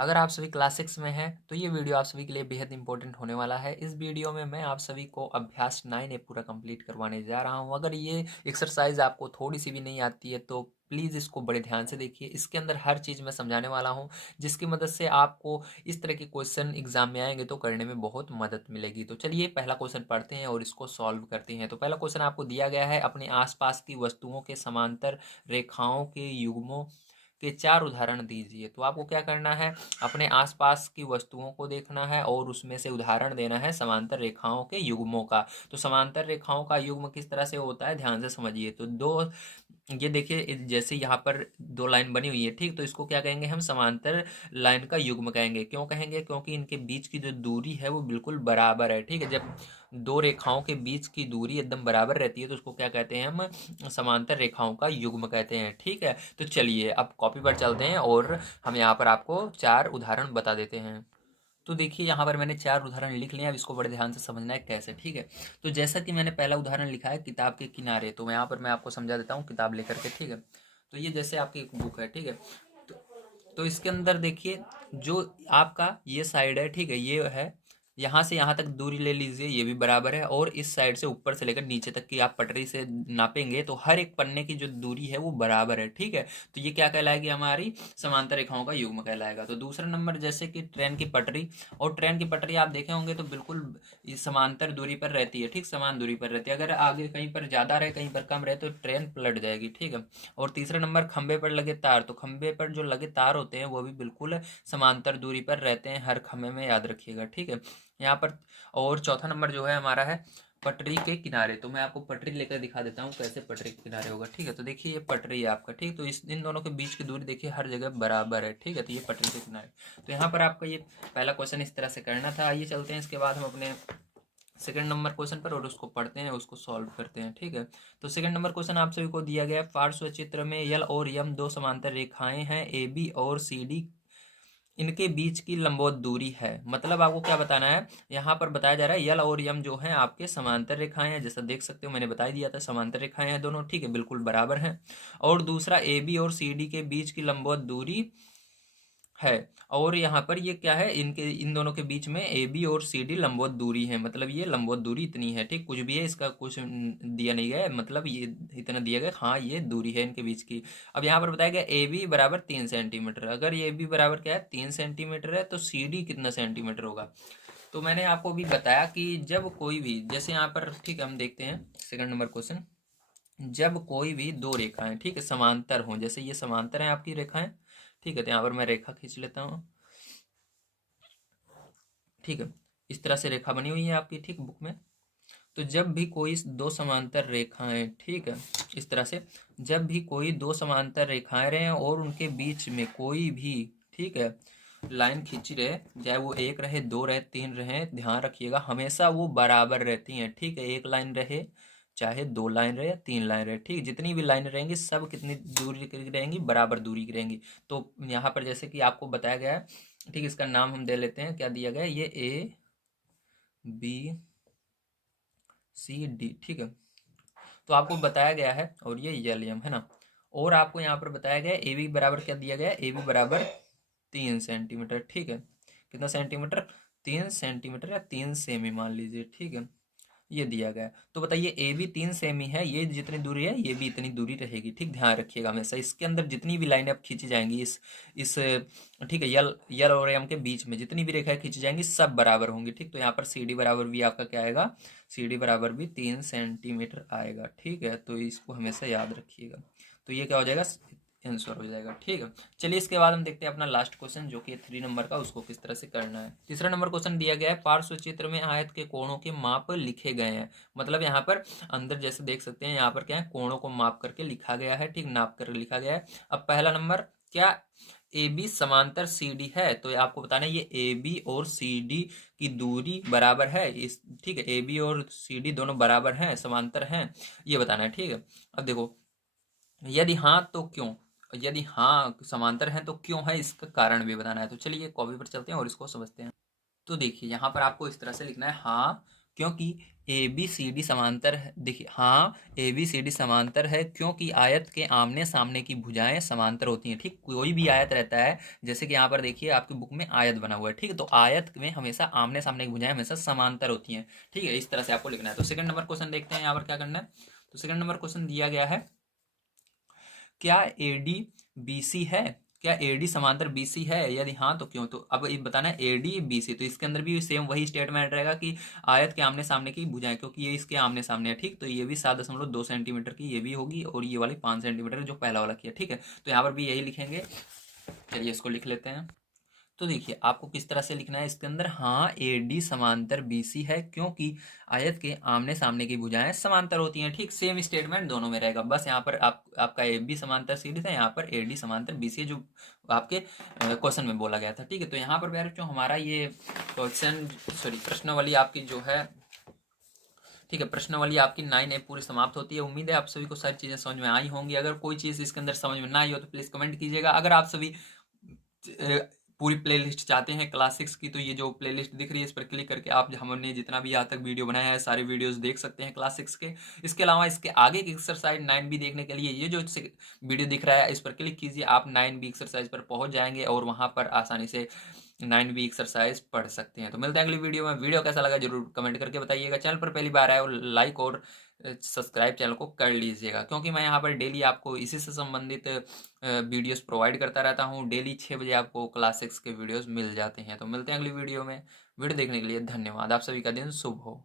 अगर आप सभी क्लास 6 में हैं तो ये वीडियो आप सभी के लिए बेहद इंपॉर्टेंट होने वाला है। इस वीडियो में मैं आप सभी को अभ्यास 9 पूरा कंप्लीट करवाने जा रहा हूँ। अगर ये एक्सरसाइज आपको थोड़ी सी भी नहीं आती है तो प्लीज़ इसको बड़े ध्यान से देखिए। इसके अंदर हर चीज़ मैं समझाने वाला हूँ जिसकी मदद से आपको इस तरह के क्वेश्चन एग्जाम में आएंगे तो करने में बहुत मदद मिलेगी। तो चलिए पहला क्वेश्चन पढ़ते हैं और इसको सॉल्व करते हैं। तो पहला क्वेश्चन आपको दिया गया है, अपने आसपास की वस्तुओं के समांतर रेखाओं के युग्मों के 4 उदाहरण दीजिए। तो आपको क्या करना है, अपने आसपास की वस्तुओं को देखना है और उसमें से उदाहरण देना है समांतर रेखाओं के युग्मों का। तो समांतर रेखाओं का युग्म किस तरह से होता है, ध्यान से समझिए। तो दो, ये देखिए जैसे यहाँ पर दो लाइन बनी हुई है, ठीक, तो इसको क्या कहेंगे हम, समांतर लाइन का युग्म कहेंगे। क्यों कहेंगे, क्योंकि इनके बीच की जो दूरी है वो बिल्कुल बराबर है। ठीक है, जब दो रेखाओं के बीच की दूरी एकदम बराबर रहती है तो उसको क्या कहते हैं हम, समांतर रेखाओं का युग्म कहते हैं। ठीक है, तो चलिए अब कॉपी पर चलते हैं और हम यहाँ पर आपको 4 उदाहरण बता देते हैं। तो देखिए यहाँ पर मैंने 4 उदाहरण लिख लिए। अब इसको बड़े ध्यान से समझना है कैसे। ठीक है, तो जैसा कि मैंने पहला उदाहरण लिखा है किताब के किनारे, तो यहाँ पर मैं आपको समझा देता हूँ किताब लेकर के। ठीक है, तो ये जैसे आपकी एक बुक है। ठीक है, तो, तो इसके अंदर देखिए जो आपका ये साइड है, ठीक है, ये है, यहाँ से यहाँ तक दूरी ले लीजिए, ये भी बराबर है। और इस साइड से ऊपर से लेकर नीचे तक की आप पटरी से नापेंगे तो हर एक पन्ने की जो दूरी है वो बराबर है। ठीक है, तो ये क्या कहलाएगी, हमारी समांतर रेखाओं का युग्म कहलाएगा। तो दूसरा नंबर, जैसे कि ट्रेन की पटरी, और ट्रेन की पटरी आप देखे होंगे तो बिल्कुल इस समांतर दूरी पर रहती है। ठीक, समान दूरी पर रहती है। अगर आगे कहीं पर ज़्यादा रहे कहीं पर कम रहे तो ट्रेन पलट जाएगी। ठीक है, और तीसरा नंबर, खंबे पर लगे तार, तो खंबे पर जो लगे तार होते हैं वो भी बिल्कुल समांतर दूरी पर रहते हैं हर खंबे में, याद रखिएगा। ठीक है, यहाँ पर। और चौथा नंबर जो है हमारा है पटरी के किनारे। तो मैं आपको पटरी लेकर दिखा देता हूँ कैसे पटरी के किनारे होगा। ठीक है, तो देखिए ये पटरी है आपका। ठीक, तो इस इन दोनों के बीच की दूरी देखिए हर जगह बराबर है। ठीक है, तो ये पटरी के किनारे। तो यहाँ पर आपका ये पहला क्वेश्चन इस तरह से करना था। आइए चलते हैं इसके बाद हम अपने सेकंड नंबर क्वेश्चन पर और उसको पढ़ते हैं, उसको सॉल्व करते हैं। ठीक है, तो सेकंड नंबर क्वेश्चन आप सभी को दिया गया है, पार्श्व चित्र में यल और यम दो समांतर रेखाएं हैं, ए बी और सी डी, इनके बीच की लंबवत दूरी है। मतलब आपको क्या बताना है, यहाँ पर बताया जा रहा है यल और यम जो है आपके समांतर रेखाएं हैं। जैसा देख सकते हो मैंने बता ही दिया था, समांतर रेखाएं हैं दोनों। ठीक है, बिल्कुल बराबर हैं। और दूसरा, ए बी और सी डी के बीच की लंबवत दूरी है। और यहाँ पर ये क्या है, इनके इन दोनों के बीच में ए बी और सी डी लंबवत दूरी है। मतलब ये लंबवत दूरी इतनी है। ठीक, कुछ भी है, इसका कुछ दिया नहीं गया है, मतलब ये इतना दिया गया, हाँ ये दूरी है इनके बीच की। अब यहाँ पर बताया गया ए बी बराबर 3 सेंटीमीटर। अगर ये बी बराबर क्या है, 3 सेंटीमीटर है, तो सी डी कितना सेंटीमीटर होगा। तो मैंने आपको भी बताया कि जब कोई भी, जैसे यहाँ पर, ठीक है, हम देखते हैं सेकंड नंबर क्वेश्चन। जब कोई भी दो रेखाएं, ठीक है, समांतर हों, जैसे ये समांतर है आपकी रेखाएं। ठीक है, तो यहाँ पर मैं रेखा खींच लेता हूँ। ठीक है, इस तरह से रेखा बनी हुई है आपकी, ठीक, बुक में। तो जब भी कोई दो समांतर रेखाएं, ठीक है, इस तरह से जब भी कोई दो समांतर रेखाएं रहें और उनके बीच में कोई भी, ठीक है, लाइन खींची रहे, चाहे वो एक रहे, दो रहे, तीन रहे, ध्यान रखिएगा हमेशा वो बराबर रहती हैं। ठीक है, एक लाइन रहे, चाहे दो लाइन रहे या तीन लाइन रहे, ठीक, जितनी भी लाइन रहेंगी सब कितनी दूरी की रहेंगी, बराबर दूरी की रहेंगी। तो यहाँ पर जैसे कि आपको बताया गया है, ठीक, इसका नाम हम दे लेते हैं, क्या दिया गया है, ये ए बी सी डी। ठीक है, तो आपको बताया गया है, और ये यल यम है ना। और आपको यहाँ पर बताया गया है ए बी बराबर क्या दिया गया है, ए बी बराबर 3 सेंटीमीटर। ठीक है, कितना सेंटीमीटर, 3 सेंटीमीटर या 3 सेमी मान लीजिए। ठीक है, ये दिया गया है। तो बताइए ए बी 3 सेमी है, ये जितनी दूरी है ये भी इतनी दूरी रहेगी। ठीक, ध्यान रखिएगा हमेशा इसके अंदर जितनी भी लाइनें अब खींची जाएंगी इस ठीक है, यल यल और यम के बीच में जितनी भी रेखाएं खींची जाएंगी सब बराबर होंगी। ठीक, तो यहाँ पर सी डी बराबर भी आपका क्या आएगा, सी डी बराबर भी 3 सेंटीमीटर आएगा। ठीक है, तो इसको हमेशा याद रखिएगा। तो ये क्या हो जाएगा, आंसर हो जाएगा। ठीक है, चलिए इसके बाद हम देखते हैं अपना लास्ट क्वेश्चन जो कि 3 नंबर का, उसको किस तरह से करना है। तीसरा नंबर क्वेश्चन दिया गया है, पार्श्व चित्र में आयत के कोणों के माप लिखे गए हैं। मतलब यहाँ पर अंदर जैसे देख सकते हैं, यहाँ पर क्या है, कोणों को माप करके लिखा गया है। ठीक, नाप कर लिखा गया है। अब पहला नंबर, क्या ए बी समांतर सी डी है, तो आपको बताना है ये ए बी और सी डी की दूरी बराबर है। इस ठीक है, ए बी और सी डी दोनों बराबर हैं, समांतर हैं, ये बताना है। ठीक है, अब देखो, यदि हाँ तो क्यों, यदि हाँ समांतर है तो क्यों है, इसका कारण भी बताना है। तो चलिए कॉपी पर चलते हैं और इसको समझते हैं। तो देखिए यहाँ पर आपको इस तरह से लिखना है, हाँ क्योंकि ए बी सी डी समांतर है। देखिए हाँ, ए बी सी डी समांतर है क्योंकि आयत के आमने सामने की भुजाएं समांतर होती हैं। ठीक, कोई भी आयत रहता है, जैसे कि यहाँ पर देखिए आपकी बुक में आयत बना हुआ है, ठीक है, तो आयत में हमेशा आमने सामने की भुजाएं हमेशा समांतर होती हैं। ठीक है, इस तरह से आपको लिखना है। तो सेकंड नंबर क्वेश्चन देखते हैं यहाँ पर क्या करना है। तो सेकंड नंबर क्वेश्चन दिया गया है, क्या एडी बीसी है, क्या एडी समांतर बीसी है, यदि हाँ तो क्यों। तो अब ये बताना है एडी बीसी, तो इसके अंदर भी सेम वही स्टेटमेंट रहेगा कि आयत के आमने सामने की भुजाएं, क्योंकि ये इसके आमने सामने है, ठीक, तो ये भी 7.2 सेंटीमीटर की ये भी होगी और ये वाली 5 सेंटीमीटर जो पहला वाला किया, ठीक है, तो यहाँ पर भी यही लिखेंगे। चलिए इसको लिख लेते हैं। तो देखिए आपको किस तरह से लिखना है इसके अंदर, हाँ ए डी समांतर बी सी है क्योंकि आयत के आमने सामने की भुजाएं समांतर होती हैं। ठीक, सेम स्टेटमेंट दोनों में रहेगा, बस यहाँ पर आपका ए बी समांतर सी डी था, यहाँ पर ए डी समांतर बी सी जो आपके क्वेश्चन में बोला गया था। ठीक है, तो यहाँ पर जो हमारा ये क्वेश्चन प्रश्नावली आपकी जो है, ठीक है, प्रश्नावली आपकी 9A पूरी समाप्त होती है। उम्मीद है आप सभी को सारी चीज़ें समझ में आई होंगी। अगर कोई चीज़ इसके अंदर समझ में ना आई हो तो प्लीज़ कमेंट कीजिएगा। अगर आप सभी पूरी प्लेलिस्ट चाहते हैं क्लास 6 की, तो ये जो प्लेलिस्ट दिख रही है इस पर क्लिक करके आप हमने जितना भी आज तक वीडियो बनाया है सारे वीडियोस देख सकते हैं क्लास 6 के। इसके अलावा इसके आगे की एक्सरसाइज 9B देखने के लिए ये जो वीडियो दिख रहा है इस पर क्लिक कीजिए, आप 9B एक्सरसाइज पर पहुंच जाएंगे और वहां पर आसानी से 9B एक्सरसाइज पढ़ सकते हैं। तो मिलते हैं अगली वीडियो में। वीडियो कैसा लगा जरूर कमेंट करके बताइएगा। चैनल पर पहली बार आए और लाइक और सब्सक्राइब चैनल को कर लीजिएगा, क्योंकि मैं यहाँ पर डेली आपको इसी से संबंधित वीडियोस प्रोवाइड करता रहता हूँ। डेली 6 बजे आपको क्लास 6 के वीडियोस मिल जाते हैं। तो मिलते हैं अगली वीडियो में। वीडियो देखने के लिए धन्यवाद। आप सभी का दिन शुभ हो।